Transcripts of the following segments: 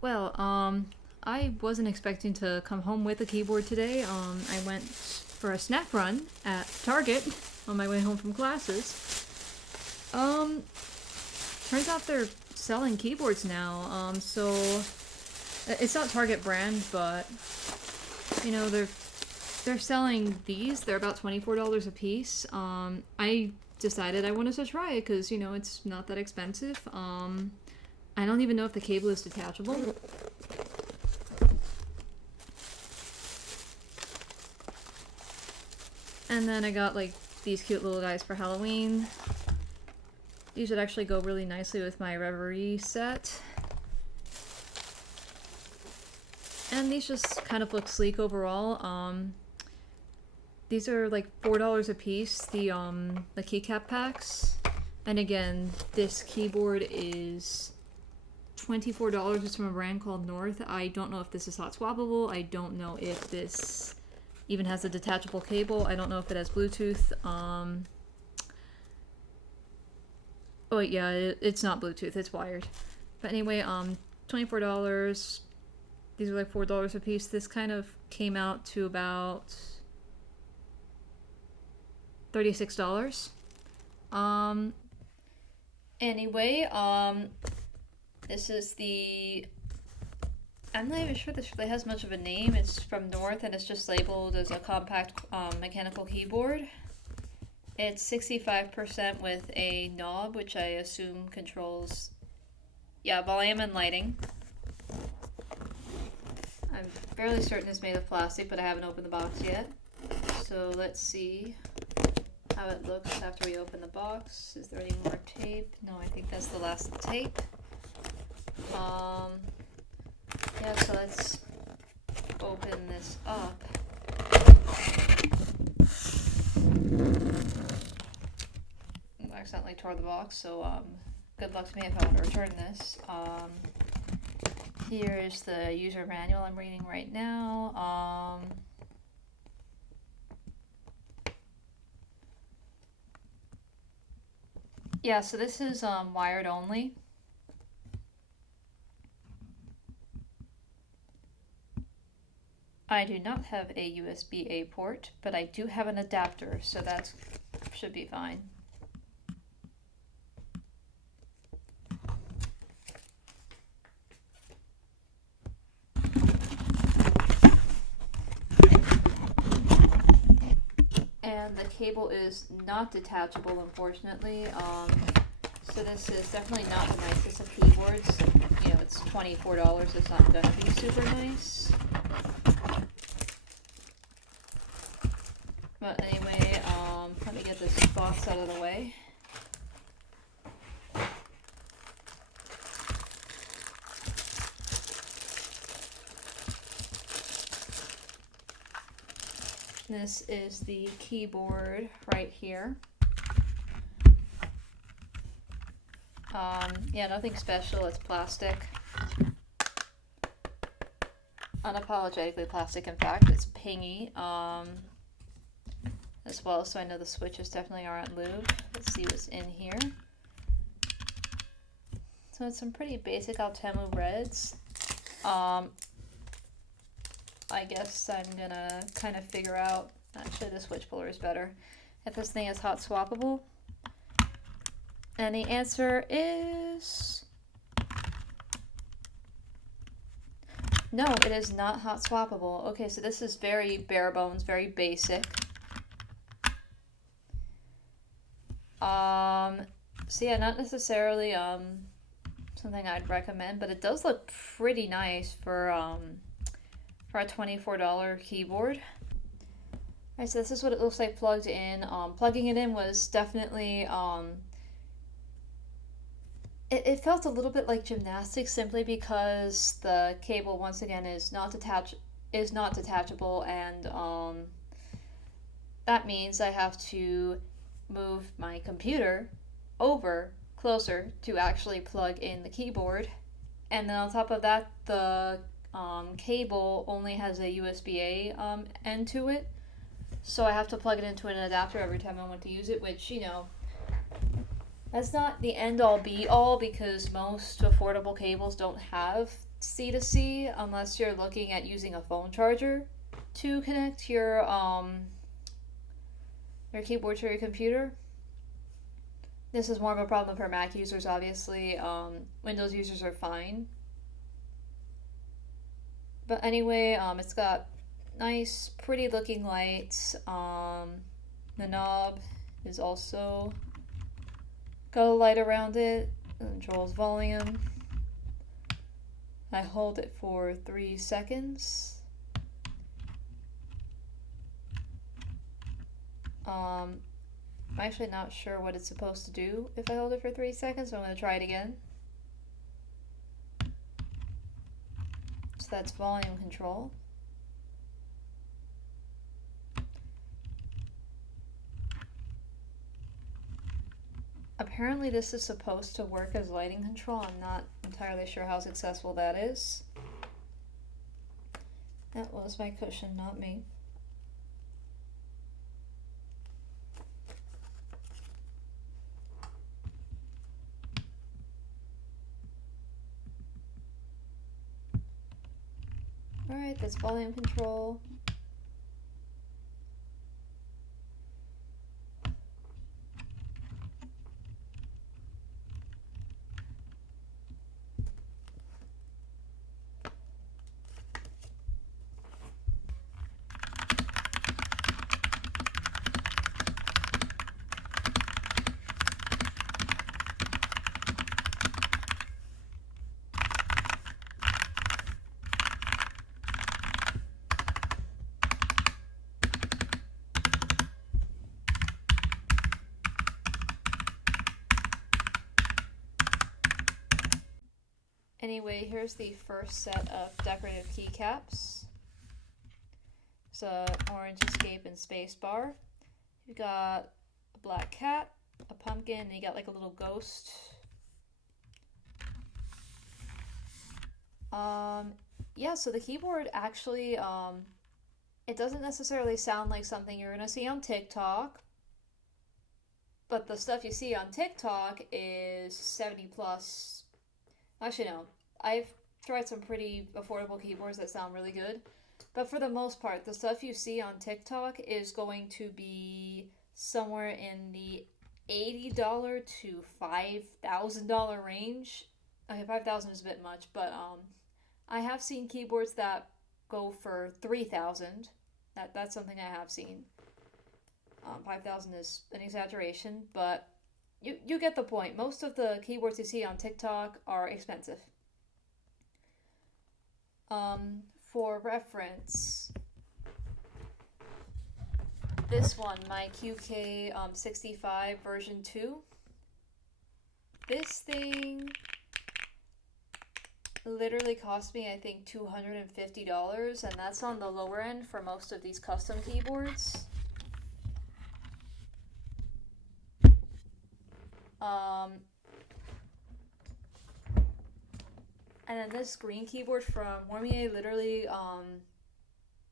Well, I wasn't expecting to come home with a keyboard today. I went for a snack run at Target on my way home from classes. Um, Turns out they're selling keyboards now. So it's not Target brand, but you know they're selling these. They're about $24 a piece. I decided I wanted to try it because it's not that expensive. I don't even know if the cable is detachable. And then I got like these cute little guys for Halloween. These would actually go really nicely with my Reverie set. And these just kind of look sleek overall. These are like $4 a piece, the keycap packs. And again, this keyboard is $24. It's from a brand called North. I don't know if this is hot swappable. I don't know if this even has a detachable cable. I don't know if it has Bluetooth. Oh wait, yeah, it's not Bluetooth, it's wired. But anyway, $24. These are like $4 a piece. This kind of came out to about $36. Anyway, this is the... I'm not even sure this really has much of a name. It's from North and it's just labeled as a compact mechanical keyboard. It's 65% with a knob, which I assume controls, volume and lighting. I'm fairly certain it's made of plastic, but I haven't opened the box yet. So let's see how it looks after we open the box. Is there any more tape? No, I think that's the last tape. So let's open this up. I accidentally tore the box, so good luck to me if I want to return this. Here is the user manual I'm reading right now. So this is wired only. I do not have a USB-A port, but I do have an adapter, so that should be fine. And the cable is not detachable, unfortunately. So this is definitely not the nicest of keyboards. It's $24. It's not going to be super nice. But anyway, let me get this box out of the way. This is the keyboard right here. Nothing special, it's plastic. Unapologetically plastic, in fact, it's pingy. As well, so I know the switches definitely aren't lube. Let's see what's in here. So it's some pretty basic Altemu reds. I guess I'm gonna kind of figure out, actually the switch puller is better, if this thing is hot swappable. And the answer is... no, it is not hot swappable. Okay, so this is very bare bones, very basic. So yeah, not necessarily something I'd recommend, but it does look pretty nice for a $24 keyboard. Alright, so this is what it looks like plugged in. Plugging it in was definitely it felt a little bit like gymnastics, simply because the cable once again is not detachable, and that means I have to move my computer over closer to actually plug in the keyboard. And then on top of that, the cable only has a USB-A end to it, so I have to plug it into an adapter every time I want to use it, which, that's not the end-all be-all, because most affordable cables don't have C to C unless you're looking at using a phone charger to connect your keyboard to your computer. This is more of a problem for Mac users, obviously. Windows users are fine. But anyway, it's got nice, pretty looking lights. The knob is also got a light around it. It controls volume. I hold it for 3 seconds. I'm actually not sure what it's supposed to do if I hold it for 3 seconds, so I'm going to try it again. So that's volume control. Apparently this is supposed to work as lighting control. I'm not entirely sure how successful that is. That was my cushion, not me. Alright, that's volume control. Anyway, here's the first set of decorative keycaps. It's a orange escape and space bar. You got a black cat, a pumpkin, and you got like a little ghost. Yeah, so the keyboard actually, it doesn't necessarily sound like something you're gonna see on TikTok, but the stuff you see on TikTok is 70 plus. Actually, no. I've tried some pretty affordable keyboards that sound really good. But for the most part, the stuff you see on TikTok is going to be somewhere in the $80 to $5,000 range. Okay, 5,000 is a bit much, but I have seen keyboards that go for 3,000. That's something I have seen. 5,000 is an exaggeration, but you get the point. Most of the keyboards you see on TikTok are expensive. For reference, this one, my QK 65 version 2, this thing literally cost me, I think, $250, and that's on the lower end for most of these custom keyboards. And then this green keyboard from Mormier, literally,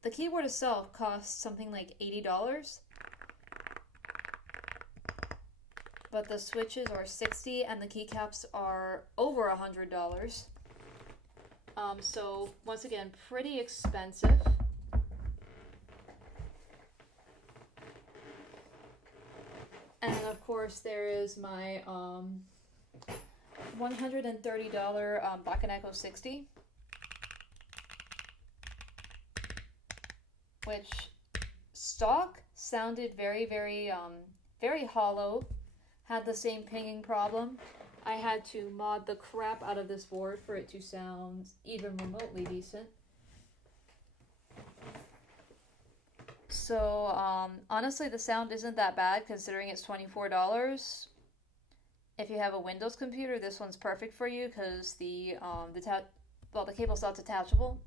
the keyboard itself costs something like $80. But the switches are $60 and the keycaps are over $100. So once again, pretty expensive. And then of course there is my $130 Black & Echo 60, which stock sounded very, very, very hollow, had the same pinging problem. I had to mod the crap out of this board for it to sound even remotely decent. So, honestly, the sound isn't that bad considering it's $24. If you have a Windows computer, this one's perfect for you because the cable's not detachable,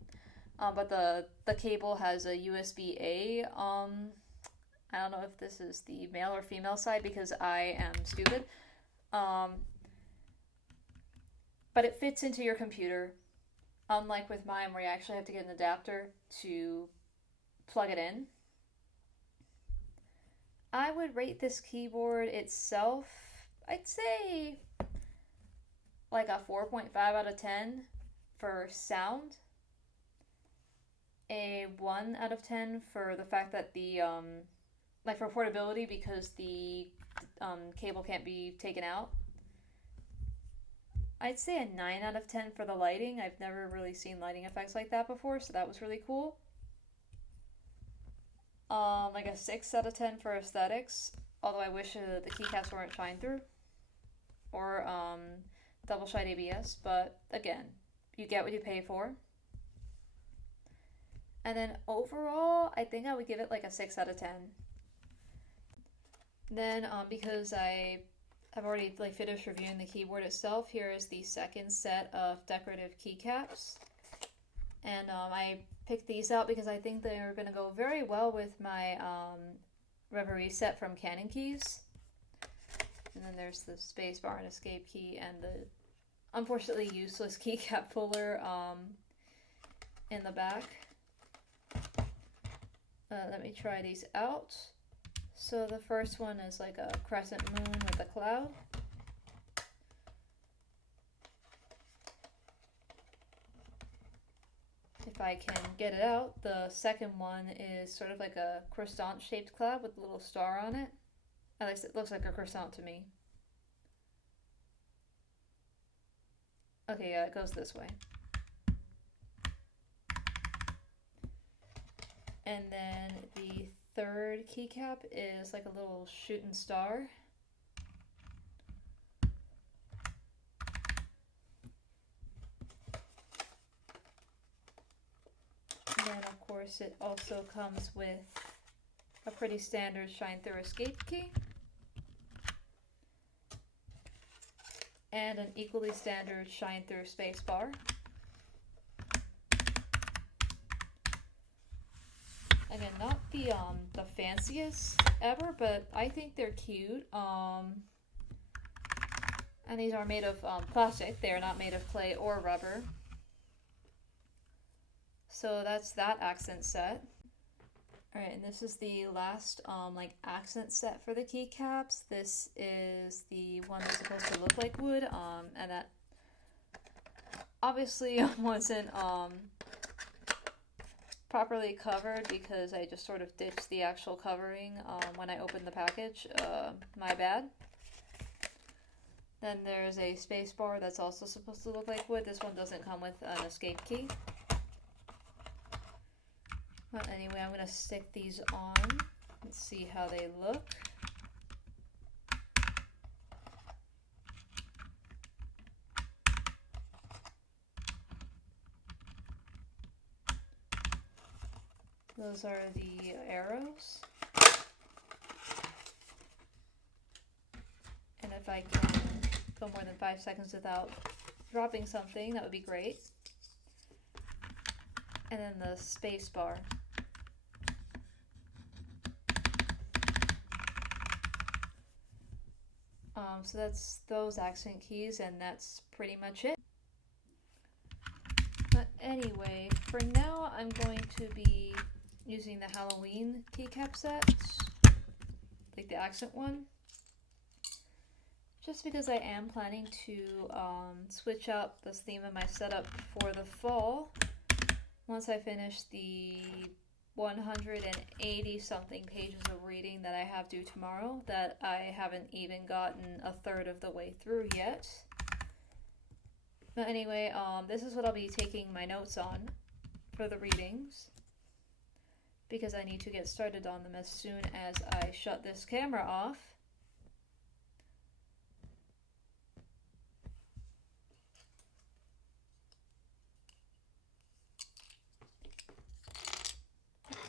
but the cable has a USB-A. I don't know if this is the male or female side because I am stupid. But it fits into your computer, unlike with mine where you actually have to get an adapter to plug it in. I would rate this keyboard itself, I'd say like a 4.5 out of 10 for sound, a 1 out of 10 for the fact that the, like for portability because the cable can't be taken out. I'd say a 9 out of 10 for the lighting. I've never really seen lighting effects like that before, so that was really cool. Like a 6 out of 10 for aesthetics, although I wish the keycaps weren't shine through or double shine ABS, but again, you get what you pay for. And then overall, I think I would give it like a 6 out of 10. Then because I've already like finished reviewing the keyboard itself, here is the second set of decorative keycaps. And I picked these out because I think they're going to go very well with my Reverie set from Canon Keys. And then there's the spacebar and escape key and the unfortunately useless keycap puller in the back. Let me try these out. So the first one is like a crescent moon with a cloud. If I can get it out, the second one is sort of like a croissant shaped cloud with a little star on it. At least it looks like a croissant to me. Okay, yeah, it goes this way. And then the third keycap is like a little shooting star. And then of course it also comes with a pretty standard shine through escape key. And an equally standard shine through spacebar. Again, not the fanciest ever, but I think they're cute. And these are made of plastic. They are not made of clay or rubber. So that's that accent set. Alright, and this is the last like accent set for the keycaps. This is the one that's supposed to look like wood, and that obviously wasn't properly covered because I just sort of ditched the actual covering when I opened the package. My bad. Then there's a space bar that's also supposed to look like wood. This one doesn't come with an escape key. But anyway, I'm going to stick these on and see how they look. Those are the arrows. And if I can go more than 5 seconds without dropping something, that would be great. And then the space bar. So that's those accent keys, and that's pretty much it. But anyway, for now I'm going to be using the Halloween keycap sets, like the accent one, just because I am planning to switch out the theme of my setup for the fall once I finish the 180 something pages of reading that I have due tomorrow that I haven't even gotten a third of the way through yet. But anyway, this is what I'll be taking my notes on for the readings, because I need to get started on them as soon as I shut this camera off.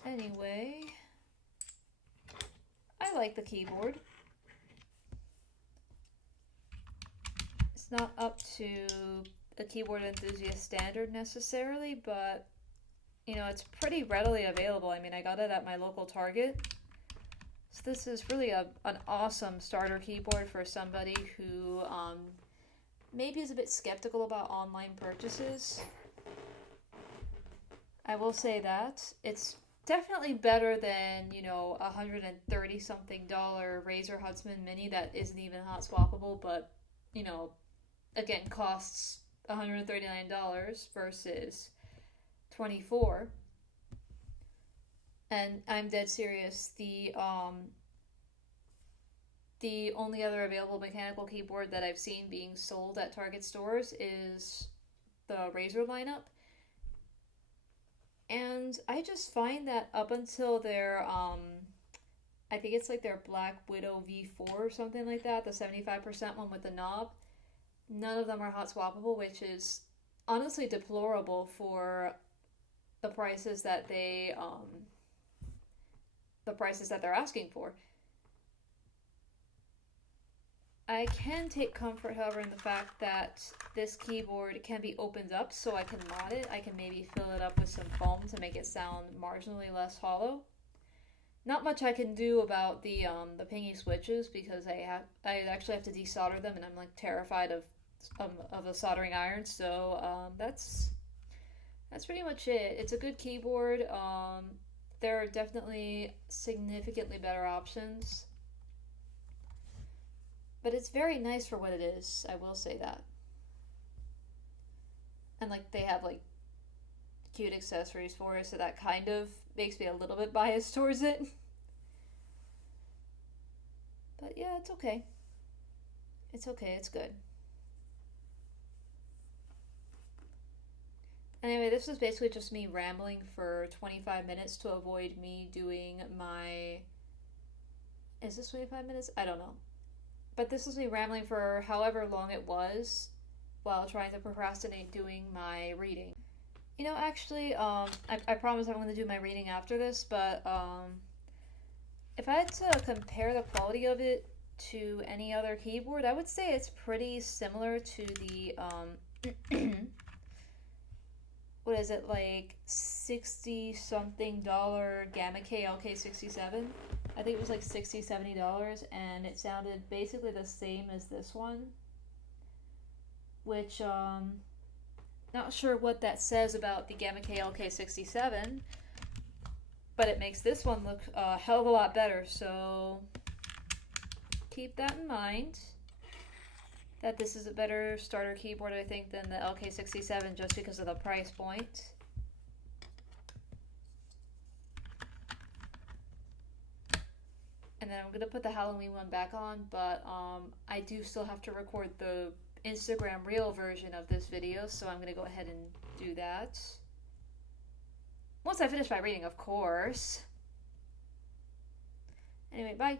Anyway, I like the keyboard. It's not up to a keyboard enthusiast standard necessarily, but you know, it's pretty readily available. I mean, I got it at my local Target. So this is really an awesome starter keyboard for somebody who maybe is a bit skeptical about online purchases. I will say that it's definitely better than, you know, $130 something Razer Huntsman Mini that isn't even hot swappable, but, you know, again, costs $139 versus 24. And I'm dead serious. The only other available mechanical keyboard that I've seen being sold at Target stores is the Razer lineup. And I just find that up until their I think it's like their Black Widow V4 or something like that, the 75% one with the knob, none of them are hot swappable, which is honestly deplorable for the prices that they're asking for. I can take comfort, however, in the fact that this keyboard can be opened up so I can mod it. I can maybe fill it up with some foam to make it sound marginally less hollow. Not much I can do about the pingy switches because I actually have to desolder them, and I'm like terrified of a soldering iron. So that's pretty much it. It's a good keyboard. There are definitely significantly better options, but it's very nice for what it is. I will say that. And like they have like cute accessories for it, so that kind of makes me a little bit biased towards it. But yeah, it's okay. It's okay, it's good. Anyway, this was basically just me rambling for 25 minutes to avoid me doing my. Is this 25 minutes? I don't know. But this was me rambling for however long it was while trying to procrastinate doing my reading. Actually, I promise I'm going to do my reading after this, but if I had to compare the quality of it to any other keyboard, I would say it's pretty similar to the, what is it, like 60 something dollar Gamma KLK67? I think it was like $60, $70, and it sounded basically the same as this one, which, not sure what that says about the Gamma KLK67, but it makes this one look a hell of a lot better, so keep that in mind, that this is a better starter keyboard, I think, than the LK67 just because of the price point. And then I'm going to put the Halloween one back on, but I do still have to record the Instagram Reel version of this video, so I'm going to go ahead and do that. Once I finish my reading, of course. Anyway, bye.